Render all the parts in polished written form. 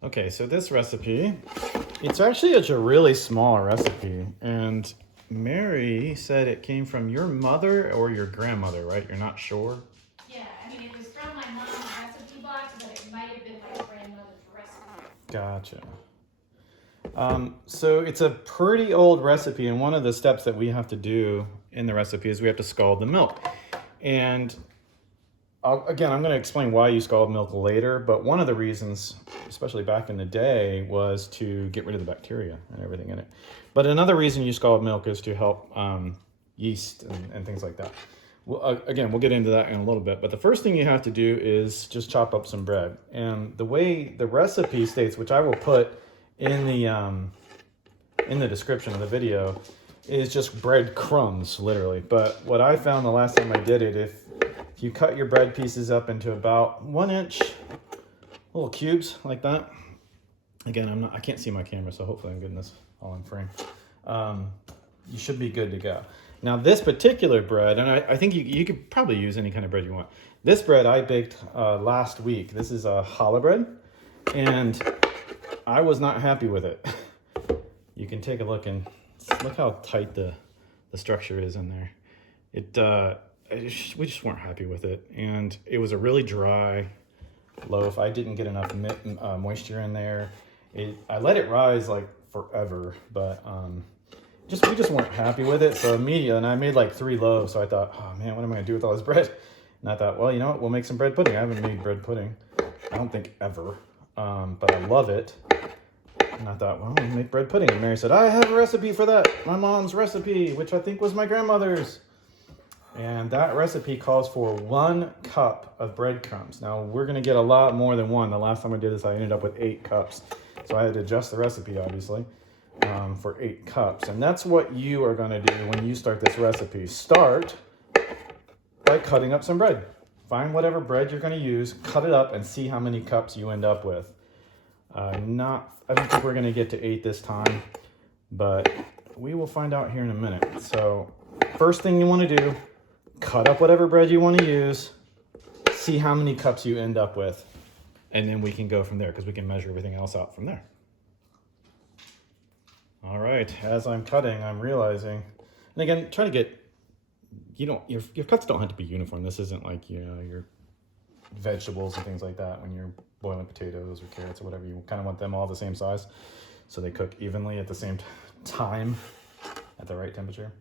Okay, so this recipe, it's actually a really small recipe, and Mary said it came from your mother or your grandmother, right? You're not sure? Yeah, I mean, it was from my mom's recipe box, but it might have been my grandmother's recipe. Gotcha. So it's a pretty old recipe, and one of the steps that we have to do in the recipe is we have to scald the milk. And again, I'm going to explain why you scald milk later, but one of the reasons, especially back in the day, was to get rid of the bacteria and everything in it. But another reason you scald milk is to help yeast and things like that. Well, again, we'll get into that in a little bit, but the first thing you have to do is just chop up some bread. And the way the recipe states, which I will put in the description of the video, is just bread crumbs, literally. But what I found the last time I did it, if you cut your bread pieces up into about 1 inch little cubes like that. Again, I can't see my camera, so hopefully I'm getting this all in frame. You should be good to go. Now this particular bread, and I think you could probably use any kind of bread you want. This bread I baked last week. This is a challah bread, and I was not happy with it. You can take a look and look how tight the structure is in there. We just weren't happy with it, and it was a really dry loaf. I didn't get enough moisture in there. I let it rise like forever, but we just weren't happy with it. So immediately, and I made like 3 loaves. So I thought, oh man, what am I gonna do with all this bread? And I thought, well, you know what? We'll make some bread pudding. I haven't made bread pudding, I don't think ever, but I love it. And I thought, well, we'll make bread pudding. And Mary said, I have a recipe for that. My mom's recipe, which I think was my grandmother's. And that recipe calls for 1 cup of breadcrumbs. Now, we're going to get a lot more than 1. The last time I did this, I ended up with 8 cups. So I had to adjust the recipe, obviously, for 8 cups. And that's what you are going to do when you start this recipe. Start by cutting up some bread. Find whatever bread you're going to use, cut it up, and see how many cups you end up with. I don't think we're going to get to 8 this time, but we will find out here in a minute. So first thing you want to do, cut up whatever bread you want to use, see how many cups you end up with, and then we can go from there because we can measure everything else out from there. All right, as I'm cutting, I'm realizing, and again, try to get, your cuts don't have to be uniform. This isn't like, your vegetables and things like that when you're boiling potatoes or carrots or whatever. You kind of want them all the same size so they cook evenly at the same time at the right temperature.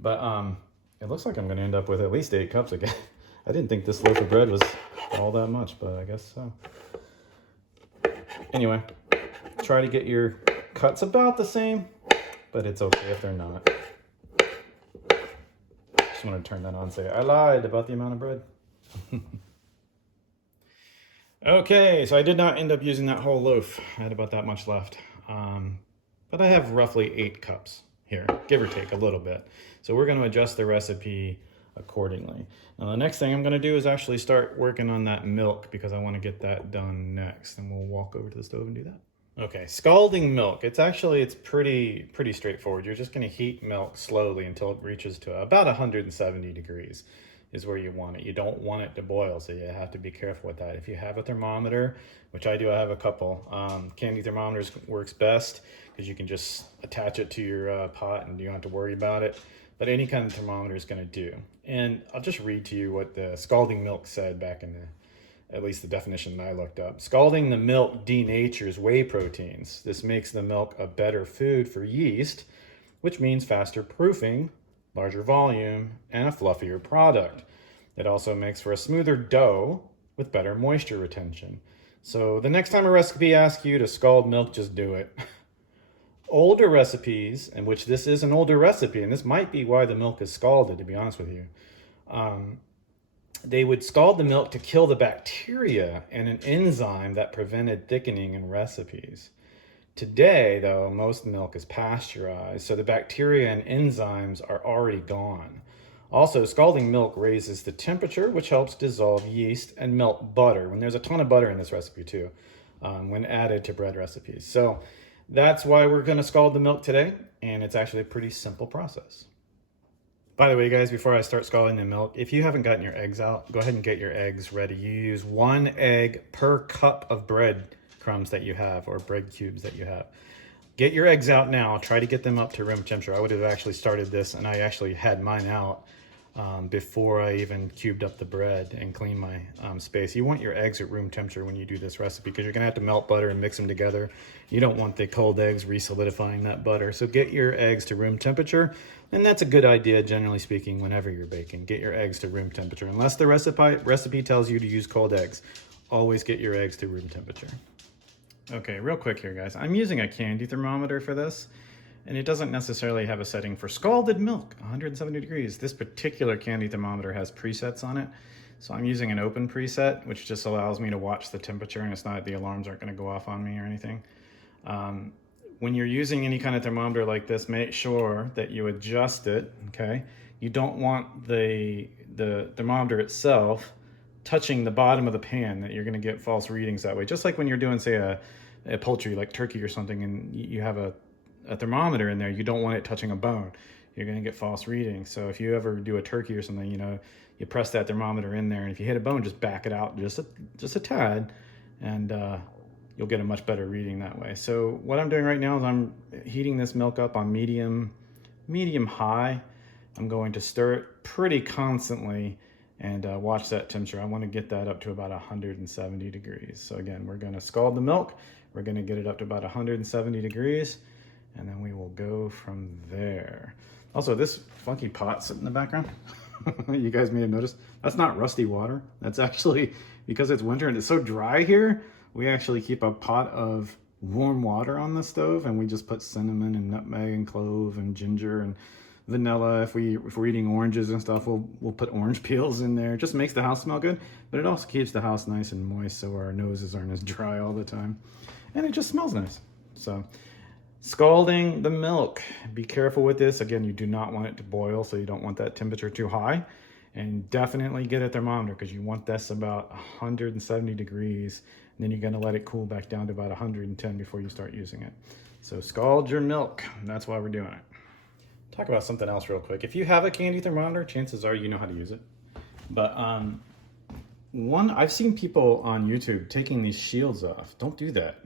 But it looks like I'm going to end up with at least 8 cups again. I didn't think this loaf of bread was all that much, but I guess so. Anyway, try to get your cuts about the same, but it's okay if they're not. Just want to turn that on and say, I lied about the amount of bread. Okay, so I did not end up using that whole loaf. I had about that much left. But I have roughly 8 cups here, give or take a little bit. So we're going to adjust the recipe accordingly. Now the next thing I'm going to do is actually start working on that milk because I want to get that done next. And we'll walk over to the stove and do that. Okay, scalding milk. It's pretty straightforward. You're just going to heat milk slowly until it reaches to about 170 degrees. Is where you want it. You don't want it to boil, so you have to be careful with that. If you have a thermometer, which I do, I have a couple. Candy thermometers works best because you can just attach it to your pot and you don't have to worry about it. But any kind of thermometer is going to do. And I'll just read to you what the scalding milk said back in at least the definition that I looked up. Scalding the milk denatures whey proteins. This makes the milk a better food for yeast, which means faster proofing, larger volume, and a fluffier product. It also makes for a smoother dough with better moisture retention. So the next time a recipe asks you to scald milk, just do it. Older recipes, in which this is an older recipe, and this might be why the milk is scalded, to be honest with you, they would scald the milk to kill the bacteria and an enzyme that prevented thickening in recipes. Today, though, most milk is pasteurized, so the bacteria and enzymes are already gone. Also, scalding milk raises the temperature, which helps dissolve yeast and melt butter. And there's a ton of butter in this recipe, too, when added to bread recipes. So that's why we're going to scald the milk today, and it's actually a pretty simple process. By the way, guys, before I start scalding the milk, if you haven't gotten your eggs out, go ahead and get your eggs ready. You use 1 egg per cup of bread crumbs that you have or bread cubes that you have. Get your eggs out now. Try to get them up to room temperature. I would have actually started this, and I actually had mine out before I even cubed up the bread and cleaned my space. You want your eggs at room temperature when you do this recipe because you're gonna have to melt butter and mix them together. You don't want the cold eggs re-solidifying that butter. So get your eggs to room temperature, and that's a good idea, generally speaking, whenever you're baking. Get your eggs to room temperature. Unless the recipe tells you to use cold eggs, always get your eggs to room temperature. Okay, real quick here, guys. I'm using a candy thermometer for this, and it doesn't necessarily have a setting for scalded milk, 170 degrees. This particular candy thermometer has presets on it. So I'm using an open preset, which just allows me to watch the temperature, and it's not, the alarms aren't gonna go off on me or anything. When you're using any kind of thermometer like this, make sure that you adjust it, okay? You don't want the thermometer itself touching the bottom of the pan, that you're gonna get false readings that way. Just like when you're doing, say, a poultry, like turkey or something, and you have a thermometer in there, you don't want it touching a bone. You're gonna get false readings. So if you ever do a turkey or something, you know, you press that thermometer in there, and if you hit a bone, just back it out just a tad, and you'll get a much better reading that way. So what I'm doing right now is I'm heating this milk up on medium high. I'm going to stir it pretty constantly and watch that temperature. I want to get that up to about 170 degrees. So again, we're going to scald the milk. We're going to get it up to about 170 degrees, and then we will go from there. Also, this funky pot sitting in the background, you guys may have noticed, that's not rusty water. That's actually, because it's winter and it's so dry here, we actually keep a pot of warm water on the stove, and we just put cinnamon and nutmeg and clove and ginger and vanilla. If we're eating oranges and stuff, we'll put orange peels in there. It just makes the house smell good, but it also keeps the house nice and moist so our noses aren't as dry all the time. And it just smells nice. So, scalding the milk. Be careful with this. Again, you do not want it to boil, so you don't want that temperature too high. And definitely get a thermometer because you want this about 170 degrees. And then you're gonna let it cool back down to about 110 before you start using it. So scald your milk. That's why we're doing it. Talk about something else real quick. If you have a candy thermometer, chances are you know how to use it. But I've seen people on YouTube taking these shields off. Don't do that.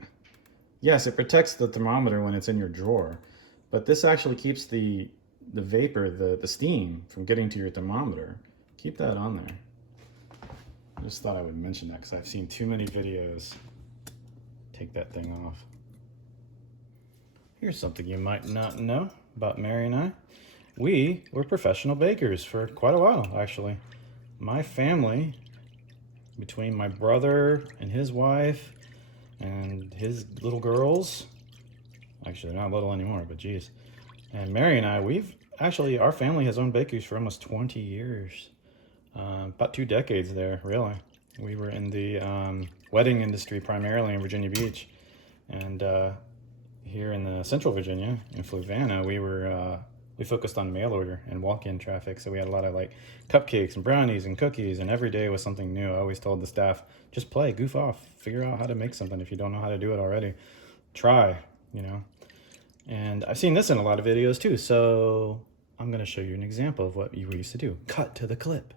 Yes, it protects the thermometer when it's in your drawer, but this actually keeps the vapor, the steam from getting to your thermometer. Keep that on there. I just thought I would mention that because I've seen too many videos take that thing off. Here's something you might not know about Mary and I. We were professional bakers for quite a while, actually. My family, between my brother and his wife and his little girls, actually they're not little anymore, but geez. And Mary and I, our family has owned bakeries for almost 20 years. About 2 decades there, really. We were in the wedding industry primarily in Virginia Beach. And here in the Central Virginia, in Fluvanna, we focused on mail order and walk-in traffic. So we had a lot of like cupcakes and brownies and cookies, and every day was something new. I always told the staff, just play, goof off, figure out how to make something. If you don't know how to do it already, try, you know. And I've seen this in a lot of videos too. So I'm gonna show you an example of what we used to do. Cut to the clip.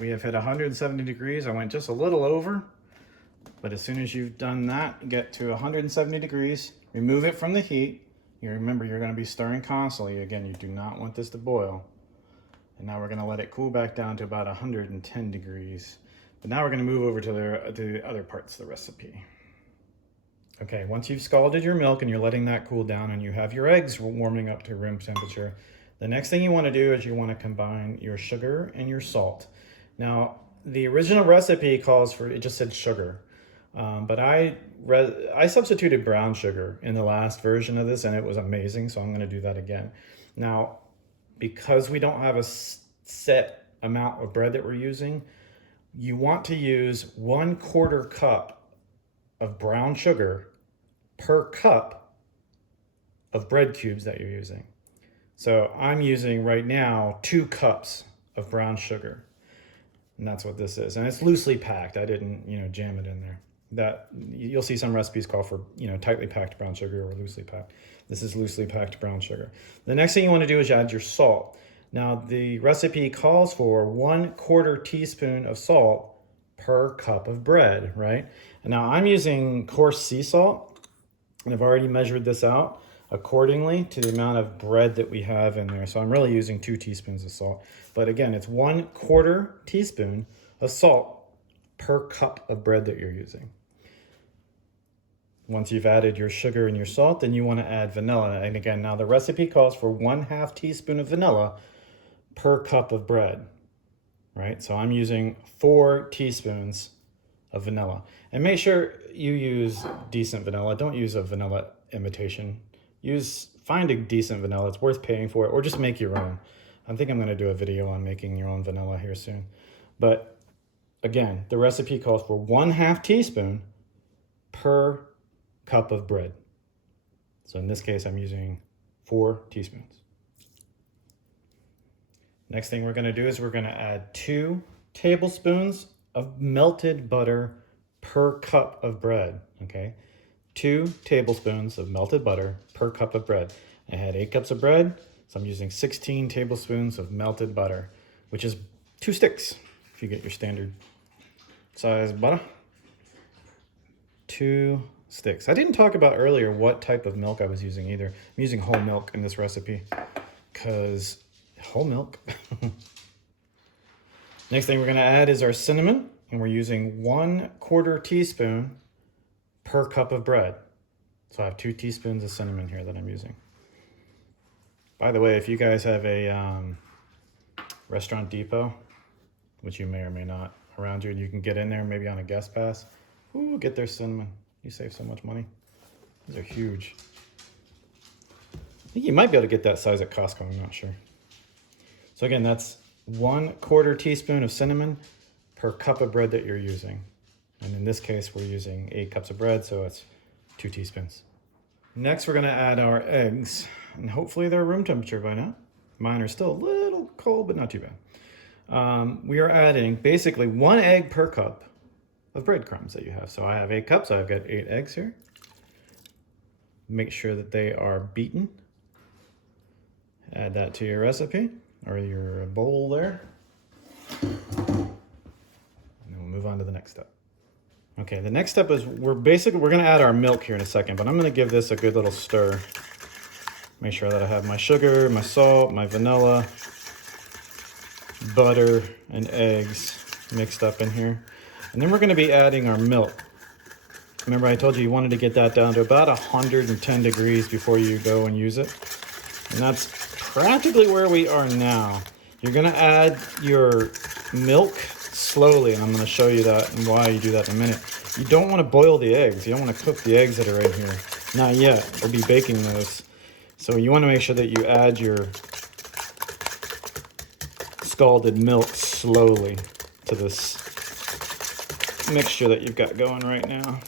We have hit 170 degrees. I went just a little over, but as soon as you've done that, get to 170 degrees, remove it from the heat. You remember, you're going to be stirring constantly. Again, you do not want this to boil. And now we're going to let it cool back down to about 110 degrees. But now we're going to move over to the other parts of the recipe. Okay, once you've scalded your milk and you're letting that cool down and you have your eggs warming up to room temperature, the next thing you want to do is you want to combine your sugar and your salt. Now, the original recipe calls for, it just said sugar, but I substituted brown sugar in the last version of this and it was amazing, so I'm going to do that again. Now, because we don't have set amount of bread that we're using, you want to use 1/4 cup of brown sugar per cup of bread cubes that you're using. So I'm using right now 2 cups of brown sugar. And that's what this is. And it's loosely packed. I didn't, jam it in there. That you'll see some recipes call for, tightly packed brown sugar or loosely packed. This is loosely packed brown sugar. The next thing you want to do is add your salt. Now the recipe calls for 1/4 teaspoon of salt per cup of bread, right? And now I'm using coarse sea salt, and I've already measured this out accordingly to the amount of bread that we have in there. So I'm really using 2 teaspoons of salt. But again, it's 1/4 teaspoon of salt per cup of bread that you're using. Once you've added your sugar and your salt, then you want to add vanilla. And again, now the recipe calls for 1/2 teaspoon of vanilla per cup of bread, right? So I'm using 4 teaspoons of vanilla. And make sure you use decent vanilla. Don't use a vanilla imitation. Find a decent vanilla. It's worth paying for it, or just make your own. I think I'm going to do a video on making your own vanilla here soon. But again, the recipe calls for 1/2 teaspoon per cup of bread. So in this case, I'm using 4 teaspoons. Next thing we're going to do is we're going to add 2 tablespoons of melted butter per cup of bread, okay? 2 tablespoons of melted butter per cup of bread. I had 8 cups of bread, so I'm using 16 tablespoons of melted butter, which is 2 sticks if you get your standard size butter. 2 sticks. I didn't talk about earlier what type of milk I was using either. I'm using whole milk in this recipe because whole milk. Next thing we're going to add is our cinnamon, and we're using 1/4 teaspoon per cup of bread. So I have 2 teaspoons of cinnamon here that I'm using. By the way, if you guys have a Restaurant Depot, which you may or may not around you, and you can get in there maybe on a guest pass, ooh, get their cinnamon. You save so much money. These are huge. I think you might be able to get that size at Costco, I'm not sure. So again, that's 1/4 teaspoon of cinnamon per cup of bread that you're using. And in this case, we're using 8 cups of bread, so it's 2 teaspoons. Next, we're gonna add our eggs, and hopefully they're room temperature by now. Mine are still a little cold, but not too bad. We are adding basically 1 egg per cup of breadcrumbs that you have. So I have 8 cups, so I've got 8 eggs here. Make sure that they are beaten. Add that to your recipe or your bowl there. And then we'll move on to the next step. Okay, the next step is we're gonna add our milk here in a second, but I'm gonna give this a good little stir. Make sure that I have my sugar, my salt, my vanilla, butter, and eggs mixed up in here. And then we're gonna be adding our milk. Remember I told you wanted to get that down to about 110 degrees before you go and use it. And that's practically where we are now. You're gonna add your milk slowly, and I'm gonna show you that and why you do that in a minute. You don't wanna boil the eggs. You don't wanna cook the eggs that are right here. Not yet, we'll be baking those. So you wanna make sure that you add your scalded milk slowly to this mixture that you've got going right now.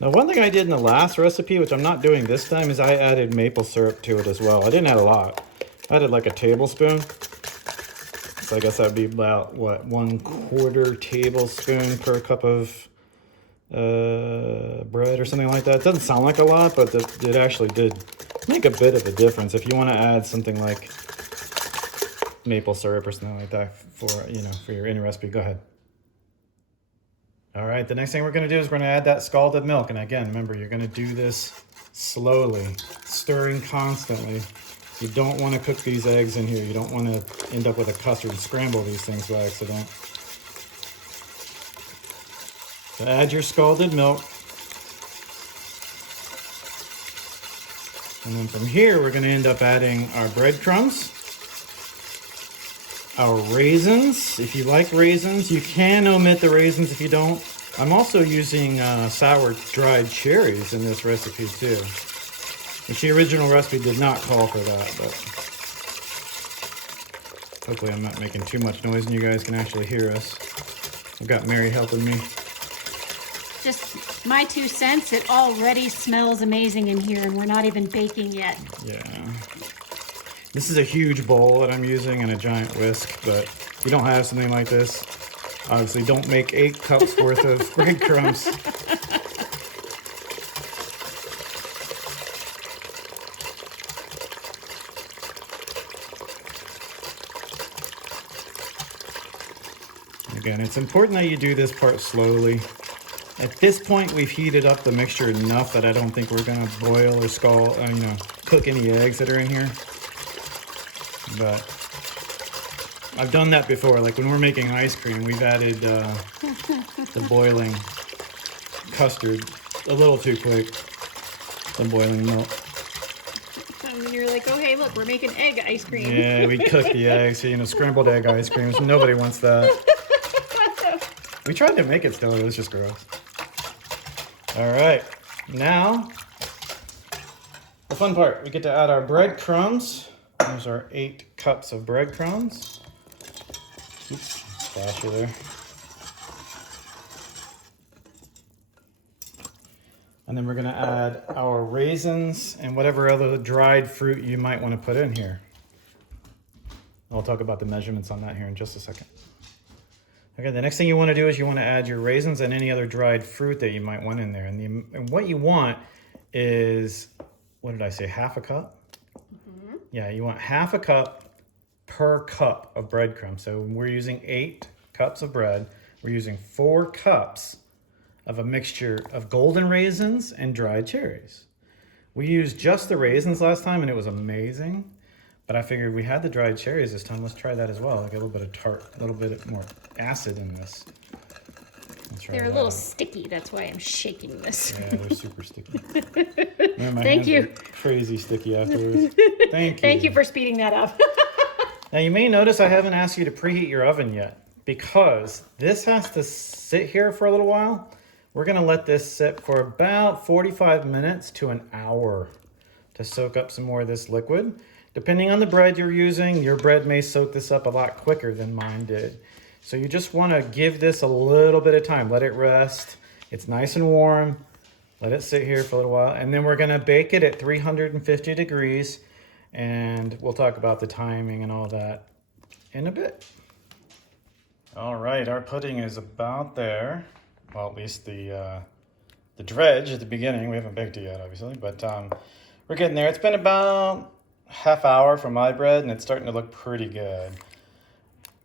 Now, one thing I did in the last recipe, which I'm not doing this time, is I added maple syrup to it as well. I didn't add a lot. I added like a tablespoon. So I guess that would be about, what, 1/4 tablespoon per cup of bread or something like that. It doesn't sound like a lot, but it actually did make a bit of a difference. If you want to add something like maple syrup or something like that for your inner recipe, go ahead. All right, the next thing we're gonna do is we're gonna add that scalded milk. And again, remember, you're gonna do this slowly, stirring constantly. You don't wanna cook these eggs in here. You don't wanna end up with a custard and scramble these things by accident. So add your scalded milk. And then from here, we're gonna end up adding our breadcrumbs, our raisins. If you like raisins, you can omit the raisins if you don't. I'm also using sour dried cherries in this recipe too. Which the original recipe did not call for that, but Hopefully I'm not making too much noise and you guys can actually hear us. I've got Mary helping me. Just my 2 cents, it already smells amazing in here and we're not even baking yet. Yeah. This is a huge bowl that I'm using and a giant whisk, but if you don't have something like this, obviously don't make 8 cups worth of breadcrumbs. Again, it's important that you do this part slowly. At this point, we've heated up the mixture enough that I don't think we're gonna boil or cook any eggs that are in here. But I've done that before. Like when we're making ice cream, we've added the boiling custard a little too quick. The boiling milk. And you're like, oh hey, look, we're making egg ice cream. Yeah, we cook the eggs. Scrambled egg ice creams. Nobody wants that. We tried to make it still. It was just gross. All right, now the fun part. We get to add our breadcrumbs. There's our 8 cups of breadcrumbs. Oops, splasher there. And then we're gonna add our raisins and whatever other dried fruit you might want to put in here. I'll talk about the measurements on that here in just a second. Okay, the next thing you want to do is you want to add your raisins and any other dried fruit that you might want in there. And what you want is, what did I say, half a cup? Mm-hmm. Yeah, you want half a cup per cup of breadcrumbs. So we're using 8 cups of bread. We're using 4 cups of a mixture of golden raisins and dried cherries. We used just the raisins last time and it was amazing. But I figured we had the dried cherries this time. Let's try that as well. Like a little bit of tart, a little bit more acid in this. They're a little sticky. That's why I'm shaking this. Yeah, they're super sticky. Man, my Thank hands you. are crazy sticky afterwards. Thank you. Thank you for speeding that up. Now you may notice I haven't asked you to preheat your oven yet because this has to sit here for a little while. We're gonna let this sit for about 45 minutes to an hour to soak up some more of this liquid. Depending on the bread you're using, your bread may soak this up a lot quicker than mine did. So you just want to give this a little bit of time. Let it rest. It's nice and warm. Let it sit here for a little while. And then we're going to bake it at 350 degrees. And we'll talk about the timing and all that in a bit. All right, our pudding is about there. Well, at least the dredge at the beginning. We haven't baked it yet, obviously. But we're getting there. It's been about half hour for my bread and it's starting to look pretty good.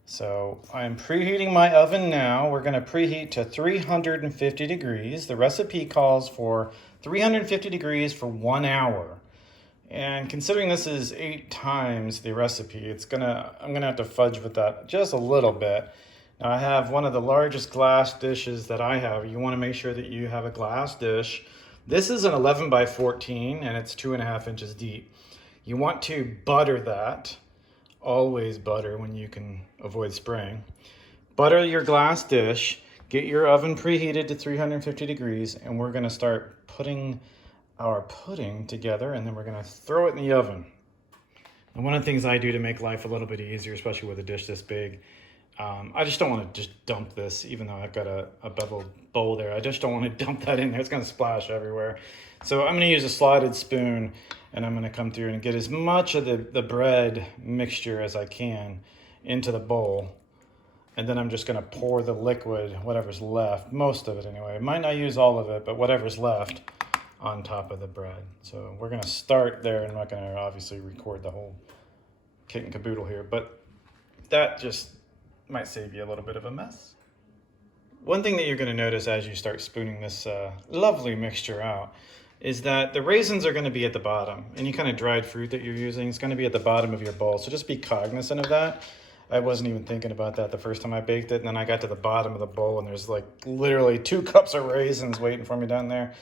So I'm preheating my oven now. We're going to preheat to 350 degrees. The recipe calls for 350 degrees for 1 hour. And considering this is 8 times the recipe, I'm gonna have to fudge with that just a little bit. Now I have one of the largest glass dishes that I have. You want to make sure that you have a glass dish. This is an 11 by 14 and it's 2.5 inches deep. You want to butter that. Always butter when you can avoid spraying. Butter your glass dish. Get your oven preheated to 350 degrees and we're gonna start putting our pudding together and then we're gonna throw it in the oven. And one of the things I do to make life a little bit easier, especially with a dish this big, I just don't want to just dump this, even though I've got a beveled bowl there. I just don't want to dump that in there. It's going to splash everywhere. So I'm going to use a slotted spoon and I'm going to come through and get as much of the bread mixture as I can into the bowl. And then I'm just going to pour the liquid, whatever's left, most of it anyway. I might not use all of it, but whatever's left on top of the bread. So we're going to start there. I'm not going to obviously record the whole kit and caboodle here, but that just might save you a little bit of a mess. One thing that you're going to notice as you start spooning this lovely mixture out is that the raisins are going to be at the bottom. Any kind of dried fruit that you're using is going to be at the bottom of your bowl. So just be cognizant of that. I wasn't even thinking about that the first time I baked it. And then I got to the bottom of the bowl and there's like literally 2 cups of raisins waiting for me down there,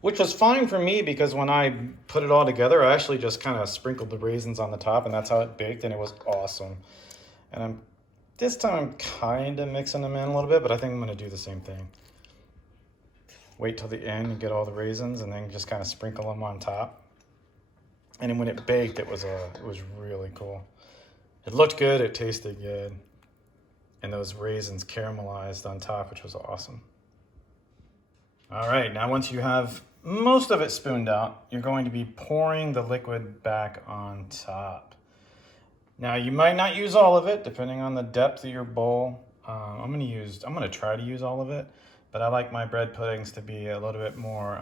which was fine for me because when I put it all together, I actually just kind of sprinkled the raisins on the top and that's how it baked and it was awesome. And this time I'm kind of mixing them in a little bit, but I think I'm going to do the same thing. Wait till the end and get all the raisins and then just kind of sprinkle them on top. And then when it baked, it was really cool. It looked good, it tasted good. And those raisins caramelized on top, which was awesome. All right, now once you have most of it spooned out, you're going to be pouring the liquid back on top. Now you might not use all of it, depending on the depth of your bowl. I'm gonna try to use all of it, but I like my bread puddings to be a little bit more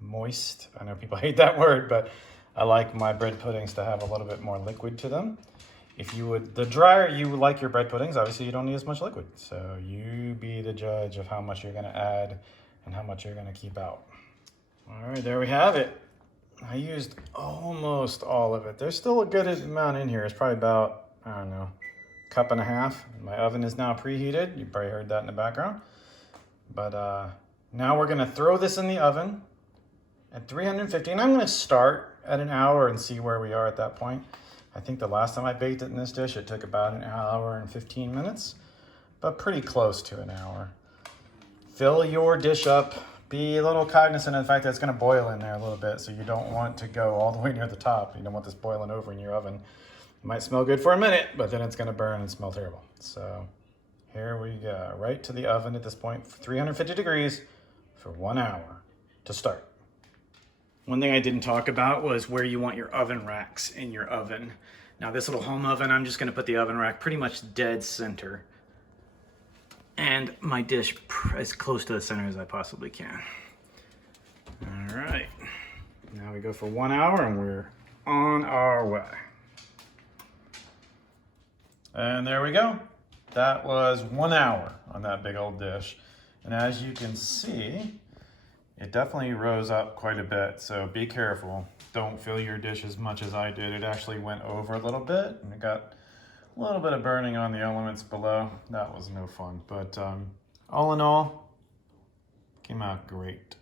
moist. I know people hate that word, but I like my bread puddings to have a little bit more liquid to them. The drier you like your bread puddings, obviously you don't need as much liquid. So you be the judge of how much you're gonna add and how much you're gonna keep out. All right, there we have it. I used almost all of it. There's still a good amount in here. It's probably about, I don't know, cup and a half. My oven is now preheated. You probably heard that in the background. But now we're gonna throw this in the oven at 350, and I'm gonna start at an hour and see where we are at that point. I think the last time I baked it in this dish, it took about an hour and 15 minutes, but pretty close to an hour. Fill your dish up. Be a little cognizant of the fact that it's gonna boil in there a little bit, so you don't want to go all the way near the top. You don't want this boiling over in your oven. It might smell good for a minute, but then it's gonna burn and smell terrible. So here we go, right to the oven at this point, 350 degrees for 1 hour to start. One thing I didn't talk about was where you want your oven racks in your oven. Now this little home oven, I'm just gonna put the oven rack pretty much dead center. And my dish as close to the center as I possibly can. All right, now we go for 1 hour and we're on our way. And there we go. That was 1 hour on that big old dish. And as you can see, it definitely rose up quite a bit, so be careful. Don't fill your dish as much as I did. It actually went over a little bit, and it got a little bit of burning on the elements below. That was no fun, but all in all, came out great.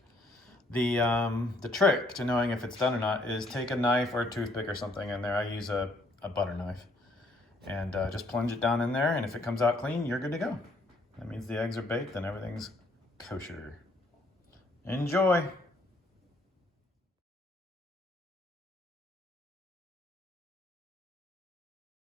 The trick to knowing if it's done or not is take a knife or a toothpick or something in there. I use a butter knife, and just plunge it down in there, and if it comes out clean, you're good to go. That means the eggs are baked and everything's kosher. Enjoy.